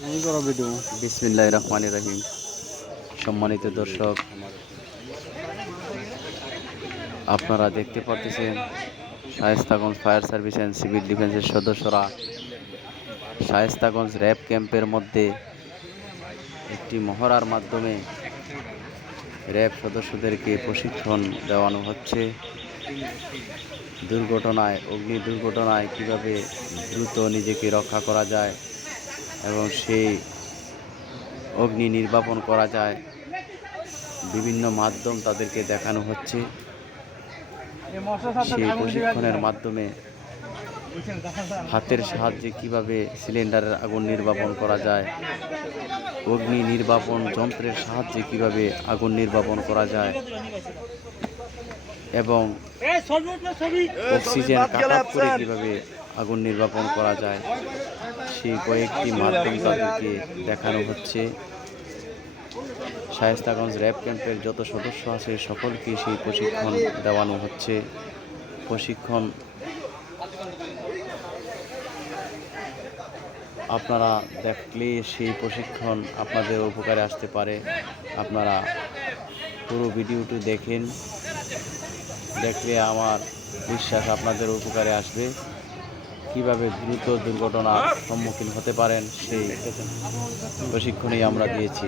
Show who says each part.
Speaker 1: বিসমিল্লাহ রহমান রহিম। সম্মানিত দর্শক, আপনারা দেখতে পারতেছেন Shayestaganj fire service and civil ডিফেন্সের সদস্যরা শায়েস্তাগঞ্জ র্যাব ক্যাম্পের মধ্যে একটি মহড়ার মাধ্যমে র্যাব সদস্যদেরকে প্রশিক্ষণ দেওয়ানো হচ্ছে। দুর্ঘটনায়, অগ্নি দুর্ঘটনায় কীভাবে দ্রুত নিজেকে রক্ষা করা যায় এবং সেই অগ্নি নির্বাপন করা যায়। বিভিন্ন মাধ্যম তাদেরকে দেখানো হচ্ছে। সেই প্রশিক্ষণের মাধ্যমে হাতের সাহায্যে কীভাবে সিলিন্ডারের আগুন নির্বাপন করা যায় অগ্নি নির্বাপন যন্ত্রের সাহায্যে কীভাবে আগুন নির্বাপন করা যায় এবং অক্সিজেন কাট করে কীভাবে আগুন নির্বাপন করা যায়। সেই কয়েকটি মাধ্যম তাদেরকে দেখানো হচ্ছে। শায়েস্তাগঞ্জ র্যাব ক্যাম্পের যত সদস্য আছে, সকলকে সেই প্রশিক্ষণ দেওয়ানো হচ্ছে। প্রশিক্ষণ আপনারা দেখলে সেই প্রশিক্ষণ আপনাদের উপকারে আসতে পারে। আপনারা পুরো ভিডিওটি দেখেন। দেখলে আমার বিশ্বাস আপনাদের উপকারে আসবে। কীভাবে দ্রুত দুর্ঘটনার সম্মুখীন হতে পারেন সেই প্রশিক্ষণই আমরা দিয়েছি।